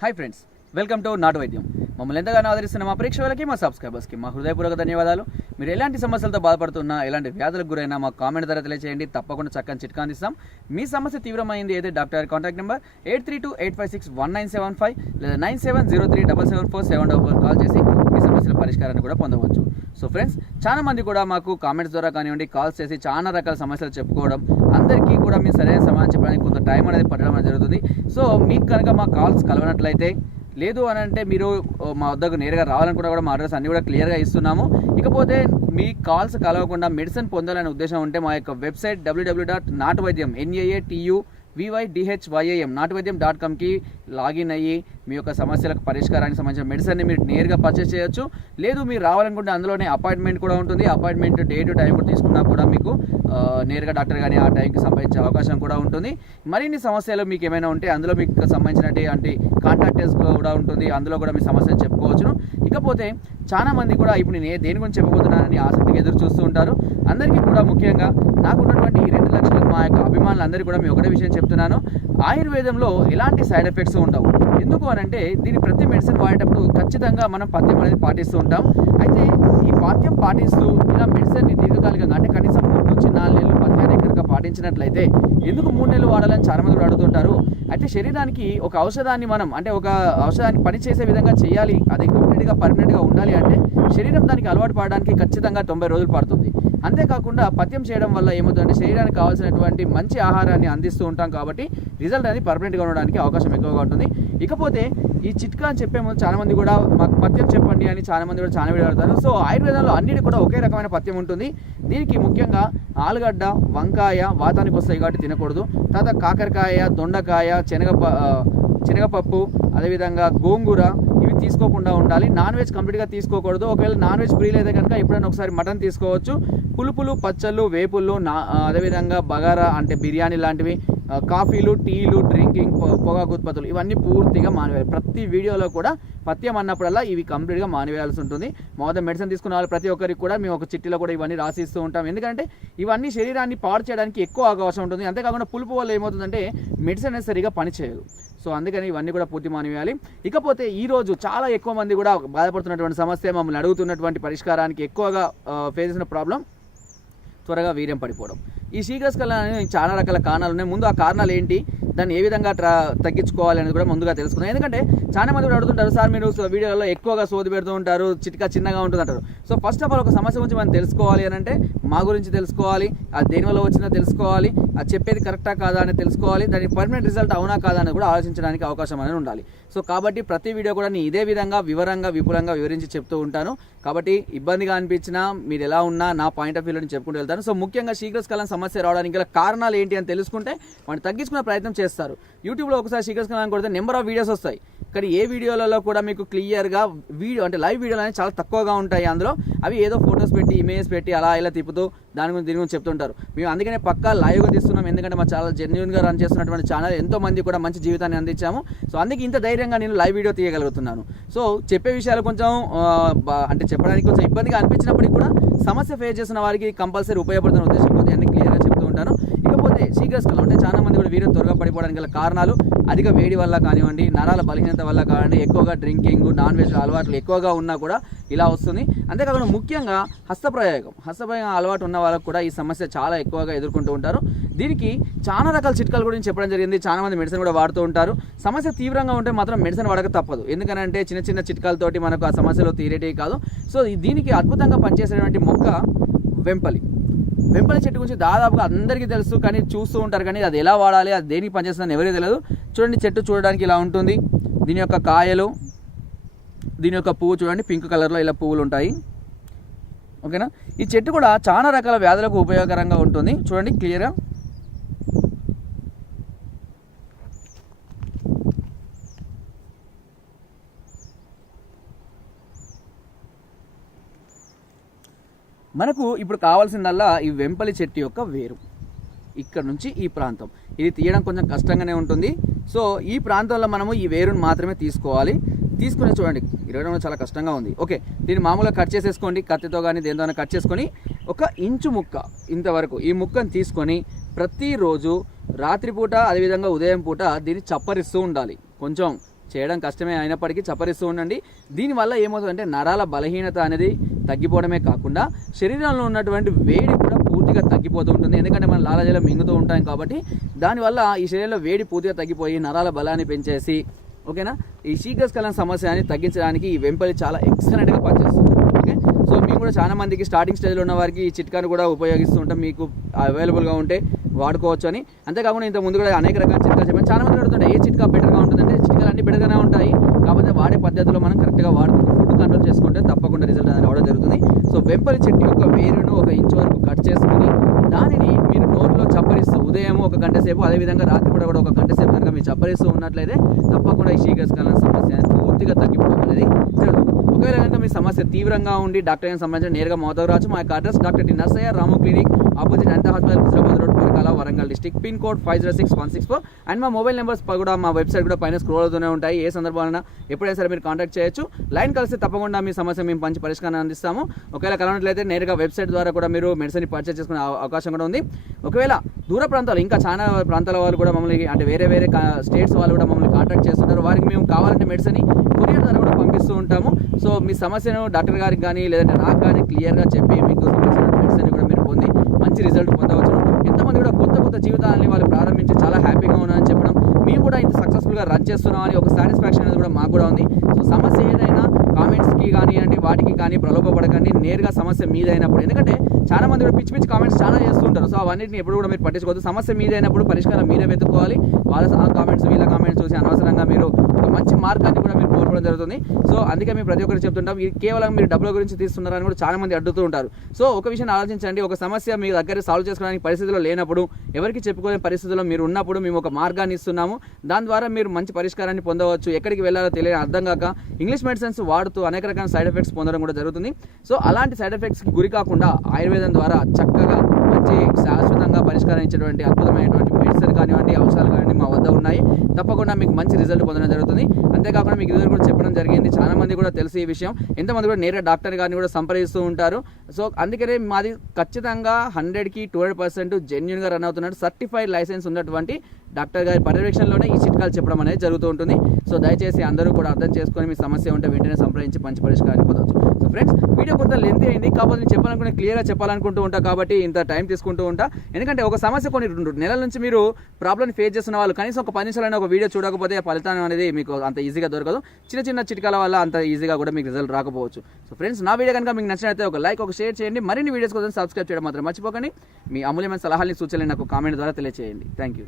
Hi friends, welcome to నాటు వైద్యం. మమ్మల్ని ఎంతగానో ఆదరిస్తున్న మా ప్రేక్షకులకి, మా సబ్స్క్రైబర్స్కి మా హృదయపూర్వక ధన్యవాదాలు. మీరు ఎలాంటి సమస్యలతో బాధపడుతున్నా, ఎలాంటి వ్యాధులకు గురైనా మా కామెంట్ ద్వారా తెలియజేయండి. తప్పకుండా చక్కని చిట్కా అందిస్తాం. మీ సమస్య తీవ్రమైంది అయితే డాక్టర్ కాంటాక్ట్ నెంబర్ 8328561975 లేదా 9703774744 కాల్ చేసి మీ సమస్యల పరిష్కారాన్ని కూడా పొందవచ్చు. సో ఫ్రెండ్స్, చాలా మంది కూడా మాకు కామెంట్స్ ద్వారా కానివ్వండి, కాల్స్ చేసి చాలా రకాల సమస్యలు చెప్పుకోవడం, అందరికీ కూడా మీ సరైన సమాధానం చెప్పడానికి కొంత టైం అనేది పట్టడం అనేది జరుగుతుంది. సో మీకు కనుక మా కాల్స్ కలవనట్లయితే, లేదు అని అంటే మీరు మా వద్దకు నేరుగా రావాలనుకున్నా కూడా మా అడ్రస్ అన్నీ కూడా క్లియర్గా ఇస్తున్నాము. ఇకపోతే మీ కాల్స్ కలవకుండా మెడిసిన్ పొందాలనే ఉద్దేశం ఉంటే మా యొక్క వెబ్సైట్ www.naatuvaidhyam NAATUVYDHYAM naatuvaidhyam.comకి లాగిన్ అయ్యి మీ యొక్క సమస్యలకు పరిష్కారానికి సంబంధించిన మెడిసిన్ని మీరు నేరుగా పర్చేస్ చేయొచ్చు. లేదు మీరు రావాలనుకుంటే అందులోనే అపాయింట్మెంట్ కూడా ఉంటుంది. అపాయింట్మెంట్ డే టు టైం కూడా తీసుకున్నా కూడా మీకు నేరుగా డాక్టర్ కానీ ఆ టైంకి సంబంధించే అవకాశం కూడా ఉంటుంది. మరిన్ని సమస్యలు మీకు ఏమైనా ఉంటే అందులో మీకు సంబంధించినటువంటి కాంటాక్టర్స్ కూడా ఉంటుంది. అందులో కూడా మీ సమస్యను చెప్పుకోవచ్చును. ఇకపోతే చాలా మంది కూడా ఇప్పుడు నేను దేని గురించి చెప్పబోతున్నానని ఆసక్తిగా ఎదురు చూస్తూ ఉంటారు. అందరికీ కూడా ముఖ్యంగా నాకున్నటువంటి 2 లక్షల మా యొక్క అభిమానులందరికీ కూడా మీ ఒకటే విషయం చెప్తున్నాను. ఆయుర్వేదంలో ఎలాంటి సైడ్ ఎఫెక్ట్స్ ఉండవు. ఎందుకు అని అంటే దీని ప్రతి మెడిసిన్ వాడేటప్పుడు ఖచ్చితంగా మనం పథ్యం అనేది పాటిస్తూ ఉంటాం. అయితే ఈ పాథ్యం పాటిస్తూ ఇలా మెడిసిన్ని దీర్ఘకాలికంగా అంటే కనీసం 3 నుంచి 4 నెలలు పథ్యాన్ని కనుక పాటించినట్లయితే ఎందుకు 3 నెలలు వాడాలని చాలా మంది అడుగుతుంటారు. అయితే శరీరానికి ఒక ఔషధాన్ని మనం అంటే ఒక ఔషధాన్ని పనిచేసే విధంగా చేయాలి, అది కంప్లీట్గా పర్మనెంట్గా ఉండాలి అంటే శరీరం దానికి అలవాటు పడడానికి ఖచ్చితంగా 90 రోజులు పడుతుంది. అంతేకాకుండా పథ్యం చేయడం వల్ల ఏమవుతుందంటే శరీరానికి కావాల్సినటువంటి మంచి ఆహారాన్ని అందిస్తూ ఉంటాం కాబట్టి రిజల్ట్ అనేది పర్మనెంట్గా ఉండడానికి అవకాశం ఎక్కువగా ఉంటుంది. ఇకపోతే ఈ చిట్కా అని చెప్పే ముందు చాలామంది కూడా మాకు పథ్యం చెప్పండి అని చాలామంది కూడా చాలా వీడియో అడుగుతారు. సో ఆయుర్వేదంలో అన్నిటి కూడా ఒకే రకమైన పథ్యం ఉంటుంది. దీనికి ముఖ్యంగా ఆలుగడ్డ, వంకాయ వాతానికి వస్తాయి కాబట్టి తినకూడదు. తర్వాత కాకరకాయ, దొండకాయ, శనగపప్పు, అదేవిధంగా గోంగూర ఇవి తీసుకోకుండా ఉండాలి. నాన్ వెజ్ కంప్లీట్గా తీసుకోకూడదు. ఒకవేళ నాన్ వెజ్ ఫ్రీ అయితే కనుక ఎప్పుడైనా ఒకసారి మటన్ తీసుకోవచ్చు. పులుపులు, పచ్చళ్ళు, వేపుళ్ళు, అదేవిధంగా బగారా అంటే బిర్యానీ లాంటివి, కాఫీలు, టీలు, డ్రింకింగ్, పొగాకు ఉత్పత్తులు ఇవన్నీ పూర్తిగా మానివేయాలి. ప్రతి వీడియోలో కూడా పథ్యం అన్నప్పుడల్లా ఇవి కంప్లీట్గా మానివేయాల్సి ఉంటుంది. మొదట మెడిసిన్ తీసుకున్న వాళ్ళు ప్రతి ఒక్కరికి కూడా మేము ఒక చిట్టీలో కూడా ఇవన్నీ రాసిస్తూ ఉంటాం. ఎందుకంటే ఇవన్నీ శరీరాన్ని పాడు చేయడానికి ఎక్కువ అవకాశం ఉంటుంది. అంతేకాకుండా పులుపు వల్ల ఏమవుతుందంటే మెడిసిన్ అనేది సరిగా పనిచేయదు. సో అందుకని ఇవన్నీ కూడా పూర్తి మానివేయాలి. ఇకపోతే ఈరోజు చాలా ఎక్కువ మంది కూడా బాధపడుతున్నటువంటి సమస్య, మమ్మల్ని అడుగుతున్నటువంటి పరిష్కారానికి ఎక్కువగా ఫేస్ చేసిన ప్రాబ్లం త్వరగా వీర్యం పడిపోవడం. ఈ శీఘ్రస్ఖలనానికి చాలా రకాల కారణాలు ఉన్నాయి. ముందు ఆ కారణాలు ఏంటి, దాన్ని ఏ విధంగా తగ్గించుకోవాలి అనేది కూడా ముందుగా తెలుసుకుందాం. ఎందుకంటే చాలా మంది కూడా అడుగుతుంటారు, సార్ మీరు వీడియోలో ఎక్కువగా సోది పెడుతూ ఉంటారు, చిట్కా చిన్నగా ఉంటుంది అంటారు. సో ఫస్ట్ ఆఫ్ ఆల్ ఒక సమస్య గురించి మనం తెలుసుకోవాలి అని అంటే మా గురించి తెలుసుకోవాలి, అది దేనివల్ల వచ్చిందో తెలుసుకోవాలి, అది చెప్పేది కరెక్టా కాదా అని తెలుసుకోవాలి, దాని పర్మనెంట్ రిజల్ట్ అవునా కాదా అని కూడా ఆలోచించడానికి అవకాశం అనేది ఉండాలి. సో కాబట్టి ప్రతి వీడియో కూడా నేను ఇదే విధంగా వివరంగా విపులంగా వివరించి చెప్తూ ఉంటాను. కాబట్టి ఇబ్బందిగా అనిపించినా మీరు ఎలా ఉన్నా నా పాయింట్ ఆఫ్ వ్యూలో చెప్పుకుంటూ వెళ్తాను. సో ముఖ్యంగా శీఘ్రస్ఖలన సమస్య రావడానికి గల కారణాలు ఏంటి అని తెలుసుకుంటే మనం తగ్గించుకునే ప్రయత్నం చేస్తారు. యూట్యూబ్లో ఒకసారి శీఘ్రస్ఖలనం కొడితే నెంబర్ ఆఫ్ వీడియోస్ వస్తాయి, కానీ ఏ వీడియోలలో కూడా మీకు క్లియర్గా వీడియో అంటే లైవ్ వీడియోలు అనేవి చాలా తక్కువగా ఉంటాయి. అందులో అవి ఏదో ఫొటోస్ పెట్టి ఇమేజెస్ పెట్టి అలా ఇలా తిప్పుతూ దీని గురించి చెప్తుంటారు. మేము అందుకనే పక్కా లైవ్గా తీస్తున్నాం. ఎందుకంటే మా చాలా జెన్యూన్గా రన్ చేస్తున్నటువంటి ఛానల్ ఎంతో మంది కూడా మంచి జీవితాన్ని అందించాము. సో అందుకే ఇంత ధైర్యంగా నేను లైవ్ వీడియో తీయగలుగుతున్నాను. సో చెప్పే విషయాలు కొంచెం అంటే చెప్పడానికి కొంచెం ఇబ్బందిగా అనిపించినప్పటికీ కూడా సమస్య ఫేస్ చేసిన వారికి కంపల్సరీ ఉపయోగపడుతున్న ఉద్దేశంతో అన్ని క్లియర్గా చెప్తూ ఉంటాను. ఇకపోతే శీఘ్రస్ఖలనం అంటే చాలా మంది కూడా వీర్యం త్వరగా పడిపోవడానికి గల కారణాలు అధిక వేడి వల్ల కానివ్వండి, నరాల బలహీనత వల్ల కానివ్వండి, ఎక్కువగా డ్రింకింగ్, నాన్ వెజ్ అలవాట్లు ఎక్కువగా ఉన్నా కూడా ఇలా వస్తుంది. అంతేకాకుండా ముఖ్యంగా హస్తప్రయోగం అలవాటు ఉన్న వాళ్ళకు కూడా ఈ సమస్య చాలా ఎక్కువగా ఎదుర్కొంటూ ఉంటారు. దీనికి చాలా రకాల చిట్కాల గురించి చెప్పడం జరిగింది. చాలా మంది మెడిసిన్ కూడా వాడుతూ ఉంటారు. సమస్య తీవ్రంగా ఉంటే మాత్రం మెడిసిన్ వాడక తప్పదు. ఎందుకంటే చిన్న చిన్న చిట్కాలతోటి మనకు ఆ సమస్యలు తీరేటివి కాదు. సో దీనికి అద్భుతంగా పనిచేసేటువంటి మొక్క వెంపలి చెట్టు గురించి దాదాపుగా అందరికీ తెలుసు, కానీ చూస్తూ ఉంటారు, కానీ అది ఎలా వాడాలి, అది దేనికి పనిచేస్తుందని ఎవరికీ తెలియదు. చూడండి, చెట్టు చూడడానికి ఇలా ఉంటుంది. దీని యొక్క కాయలు, దీని యొక్క పువ్వు చూడండి, పింక్ కలర్లో ఇలా పువ్వులు ఉంటాయి. ఓకేనా. ఈ చెట్టు కూడా చాలా రకాల వ్యాధులకు ఉపయోగకరంగా ఉంటుంది. చూడండి క్లియర్గా. మనకు ఇప్పుడు కావాల్సిందల్లా ఈ వెంపలి చెట్టు యొక్క వేరు, ఇక్కడ నుంచి ఈ ప్రాంతం. ఇది తీయడం కొంచెం కష్టంగానే ఉంటుంది. సో ఈ ప్రాంతంలో మనము ఈ వేరును మాత్రమే తీసుకోవాలి. తీసుకుని చూడండి, ఇరవడం చాలా కష్టంగా ఉంది. ఓకే, దీన్ని మామూలుగా కట్ చేసేసుకోండి, కత్తితో కానీ దేనితో కట్ చేసుకొని 1 ఇంచు ముక్క ఇంతవరకు ఈ ముక్కను తీసుకొని ప్రతిరోజు రాత్రిపూట అదేవిధంగా ఉదయం పూట దీన్ని చప్పరిస్తూ ఉండాలి. కొంచెం చేయడం కష్టమే అయినప్పటికీ చప్పరిస్తూ ఉండండి. దీనివల్ల ఏమవుతుందంటే నరాల బలహీనత అనేది తగ్గిపోవడమే కాకుండా శరీరంలో ఉన్నటువంటి వేడి కూడా పూర్తిగా తగ్గిపోతూ ఉంటుంది. ఎందుకంటే మనం లాలాజలం మింగుతూ ఉంటాం కాబట్టి దానివల్ల ఈ శరీరంలో వేడి పూర్తిగా తగ్గిపోయి నరాల బలాన్ని పెంచేసి ఓకేనా ఈ శీఘ్రస్ఖలన సమస్యని తగ్గించడానికి ఈ వెంపలి చాలా ఎక్సలెంట్గా పనిచేస్తుంది. ఓకే, సో మేము కూడా చాలా మందికి స్టార్టింగ్ స్టేజ్లో ఉన్న వారికి ఈ చిట్కాను కూడా ఉపయోగిస్తూ ఉంటాం. మీకు అవైలబుల్గా ఉంటే వాడుకోవచ్చు అని. అంతేకాకుండా ఇంత ముందు కూడా అనేక రకాల చిట్కాలు చెప్పాను. చాలా మంది అడుగుతుంటే ఏ చిట్కా బెటర్గా ఉంటుందంటే చిట్కాలు అన్నీ బెటర్గానే ఉంటాయి, కాకపోతే వాడే పద్ధతిలో మనం కరెక్ట్గా వాడుకుంటూ ఫుడ్ కంట్రోల్ చేసుకుంటే తప్పకుండా రిజల్ట్ అనేది రావడం జరుగుతుంది. సో వెంపలి చెట్టు యొక్క వేరును 1 ఇంచు వరకు కట్ చేసుకుని దానిని మీరు నోట్లో చప్పరిస్తూ ఉదయం 1 గంట సేపు, అదేవిధంగా రాత్రి కూడా 1 గంట సేపు కనుక మీరు చప్పరిస్తూ ఉన్నట్లయితే తప్పకుండా ఈ శీఘ్రస్ఖలన సమస్య పూర్తిగా తగ్గిపోవడం అనేది జరుగుతుంది. ఒకవేళ కనుక మీ సమస్య తీవ్రంగా ఉండి డాక్టర్ గారికి సంబంధించిన నేరుగా మోతాదు రావచ్చు. మా యొక్క address doctor T Narsaiah, Ramu clinic, opposite Anantha hospital, Huzurabad road, Parakala, Warangal district, pin code 506164. And మా మొబైల్ నెంబర్స్ కూడా మా వెబ్సైట్ కూడా పైన స్క్రోల్ అవుతూనే ఉంటాయి. ఏ సందర్భాలైనా ఎప్పుడైనా సరే మీరు కాంటాక్ట్ చేయొచ్చు. లైన్ కలిస్తే తప్పకుండా మీ సమస్య మేము మంచి పరిష్కారాన్ని అందిస్తాము. ఒకవేళ కలవనట్లయితే నేరుగా వెబ్సైట్ ద్వారా కూడా మీరు మెడిసిన్ పర్చేస్ చేసుకునే అవకాశం కూడా ఉంది. ఒకవేళ దూర ప్రాంతాలు ఇంకా చాలా ప్రాంతాల వాళ్ళు కూడా మమ్మల్ని అంటే వేరే స్టేట్స్ వాళ్ళు కూడా మమ్మల్ని కాంటాక్ట్ చేస్తుంటారు. వారికి మేము కావాలంటే మెడిసిన్ కొరియర్ ద్వారా కూడా పంపిస్తూ ఉంటాము. సో మీ సమస్యను డాక్టర్ గారికి కానీ లేదంటే నాకు కానీ క్లియర్గా చెప్పి మీకు సంబంధించిన మెడిసిన్ కూడా మీరు పొంది మంచి రిజల్ట్ పొందవచ్చు. ఎంతమంది కూడా కొత్త జీవితాలని వాళ్ళు ప్రారంభించి చాలా హ్యాపీగా ఉన్నారని చెప్పడం, మేము కూడా ఇంత సక్సెస్ఫుల్గా రన్ చేస్తున్నామని ఒక సాటిస్ఫాక్షన్ అనేది కూడా మాకు కూడా ఉంది. సో సమస్య ఏదైనా కామెంట్స్కి కానివ్వండి వాటికి కానీ ప్రలోభపడకండి, నేరుగా సమస్య మీదైనప్పుడు. ఎందుకంటే చాలా మంది కూడా పిచ్చి కామెంట్స్ చాలా చేస్తుంటారు. సో అవన్నిటిని ఎప్పుడు కూడా మీరు పట్టించుకోవద్దు. సమస్య మీదైనప్పుడు పరిష్కారం మీరే వెతుక్కోవాలి. వాళ్ళ కామెంట్స్ వీళ్ళ కామెంట్స్ చూసి అనవసరంగా మీరు ఒక మంచి మార్గాన్ని కూడా మీరు కోల్పోవడం జరుగుతుంది. సో అందుకే మేము ప్రతి ఒక్కరు చెప్తుంటాం, ఇది కేవలం మీరు డబ్బుల గురించి తీస్తున్నారని కూడా చాలా మంది అడుగుతూ ఉంటారు. సో ఒక విషయం ఆలోచించండి, ఒక సమస్య మీ దగ్గర సాల్వ్ చేసుకోవడానికి పరిస్థితిలో లేనప్పుడు, ఎవరికి చెప్పుకోలేని పరిస్థితుల్లో మీరు ఉన్నప్పుడు మేము ఒక మార్గాన్ని ఇస్తున్నాము. దాని ద్వారా మీరు మంచి పరిష్కారాన్ని పొందవచ్చు. ఎక్కడికి వెళ్ళాలో తెలియని అర్థం కాక ఇంగ్లీష్ మెడిసిన్స్ వాడుతూ అనేక రకాల సైడ్ ఎఫెక్ట్స్ పొందడం కూడా జరుగుతుంది. సో అలాంటి సైడ్ ఎఫెక్ట్స్కి గురి కాకుండా ఆయుర్వేదం ద్వారా చక్కగా మంచి శాశ్వతంగా పరిష్కారం ఇచ్చేటువంటి అద్భుతమైనటువంటి మెడిసిన్ కానివ్వండి, ఔషధాలు కానివ్వండి మా వద్ద ఉన్నాయి. తప్పకుండా మీకు మంచి రిజల్ట్ పొందడం జరుగుతుంది. అంతేకాకుండా మీకు ఇదివరకు కూడా చెప్పడం జరిగింది, చాలా మంది కూడా తెలిసి ఈ విషయం, ఎంతమంది కూడా నేరుగా డాక్టర్ గారిని కూడా సంప్రదిస్తూ ఉంటారు. సో అందుకనే మాది ఖచ్చితంగా 100కి 200% జెన్యూన్గా రన్ అవుతున్నట్టు సర్టిఫైడ్ లైసెన్స్ ఉన్నటువంటి డాక్టర్ గారి పర్యవేక్షణలోనే ఈ చిట్కాలు చెప్పడం అనేది జరుగుతూ ఉంటుంది. సో దయచేసి అందరూ కూడా అర్థం చేసుకొని మీ సమస్య ఉంటే వెంటనే సంప్రదించి మంచి పరిష్కారాన్ని పొందవచ్చు. సో ఫ్రెండ్స్, వీడియో కొంత లెంత్ అయింది, కాకపోతే నేను చెప్పాలనుకునే క్లియర్గా చెప్పాలనుకుంటూ ఉంటా కాబట్టి ఇంత టైం తీసుకుంటూ ఉంటా. ఎందుకంటే ఒక సమస్య కొన్ని 2 నెలల నుంచి మీరు ప్రాబ్లమ్ ఫేస్ చేస్తున్న వాళ్ళు కనీసం ఒక 10 నిమిషాలైనా ఒక వీడియో చూడకపోతే ఆ ఫలితం అనేది మీకు అంత ఈజీగా దొరకదు. చిన్న చిట్కాల వల్ల అంత ఈజీగా కూడా మీకు రిజల్ట్ రాకపోవచ్చు. సో ఫ్రెండ్స్, నా వీడియో కనుక మీకు నచ్చినట్లయితే ఒక లైక్, ఒక షేర్ చేయండి. మరిన్ని వీడియోస్ కోసం సబ్స్క్రైబ్ చేయడం మాత్రం మర్చిపోకండి. మీ అమూల్యమైన సలహాలని సూచనలు నాకు కామెంట్ ద్వారా తెలియజేయండి. Thank you.